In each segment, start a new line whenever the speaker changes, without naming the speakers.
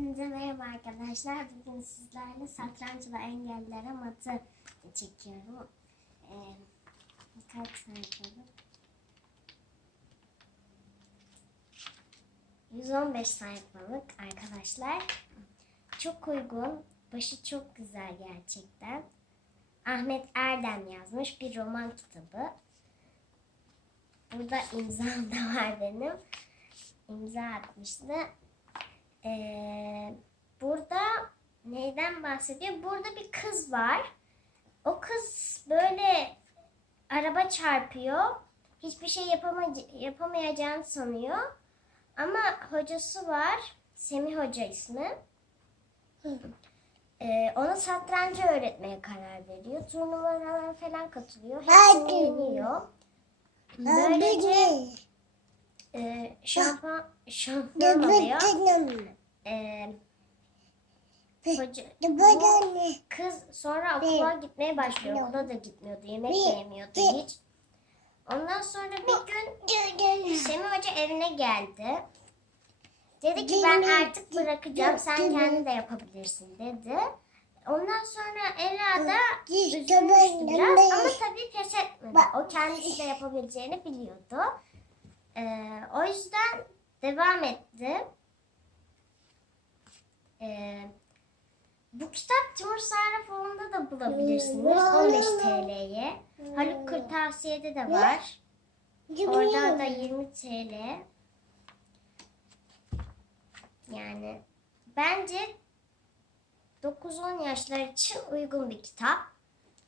Hepinize merhaba arkadaşlar. Bugün sizlerle satranç ve engellere matı çekiyorum. Ee, kaç sayfalık? 115 sayfalık arkadaşlar. Çok uygun. Başı çok güzel gerçekten. Ahmet Erdem yazmış bir roman kitabı. Burada imzam da var benim. İmza atmıştı. Ee, burada neyden bahsediyor? Burada bir kız var. O kız böyle araba çarpıyor. Hiçbir şey yapama- yapamayacağını sanıyor. Ama hocası var. Semih Hoca ismi. Ee, ona satrancı öğretmeye karar veriyor. Turnuvalara falan katılıyor. Hepsini yeniyor. Böylece e, şampiyon, şampiyon oluyor. Hoca, bu kız sonra okula gitmeye başlıyor. Okula da gitmiyordu. Yemek de yemiyordu hiç. Ondan sonra bir gün Semih Hoca evine geldi. Dedi ki ben artık bırakacağım. Sen kendin de yapabilirsin dedi. Ondan sonra Ela da üzülmüştü biraz ama tabii pes etmedi. O kendisi de yapabileceğini biliyordu. Ee, o yüzden devam etti. Ee, bu kitap Timur Sarrafoğlu'nda da bulabilirsiniz. 15 TL'ye. Haluk Kırtasiye'de de var. Orada da 20 TL. Yani bence 9-10 yaşlar için uygun bir kitap.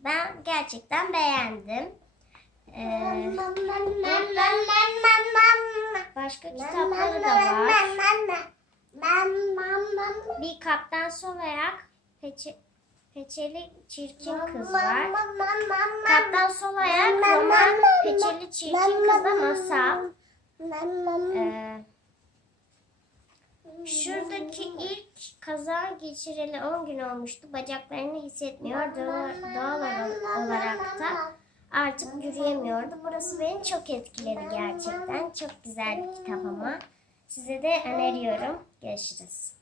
Ben gerçekten beğendim. Ee, başka kitapları da var. Bir Kaptan Solayak, Peçe, Peçeli Çirkin Kız var. Kaptan Solayak, roman Peçeli Çirkin Kızla Masal. Ee, şuradaki ilk kaza geçireli 10 gün olmuştu. Bacaklarını hissetmiyor. Doğal olarak da artık yürüyemiyordu. Burası beni çok etkiledi gerçekten. Çok güzel bir kitap ama. Size de öneriyorum. Görüşürüz.